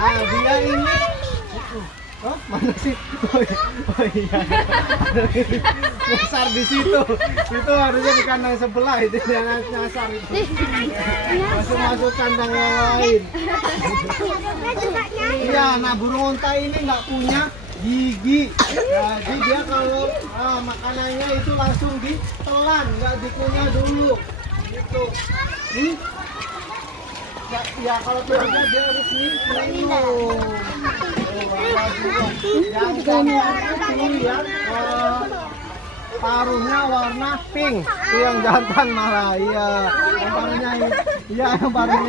Nah, dia ini. Oh, mana sih? Oh iya. Nyasar di situ. Itu harusnya di kandang sebelah itu jangan nyasar itu. Masuk kandang yang lain. Iya, nah burung unta ini nggak punya gigi. Jadi dia kalau makanannya itu langsung ditelan, nggak dikunyah dulu. Gitu. Nih. Ya kalau tidak dia harus minum. Yang ini ya, paruhnya warna pink. Itu yang jantan malah. Iya. Yang paruhnya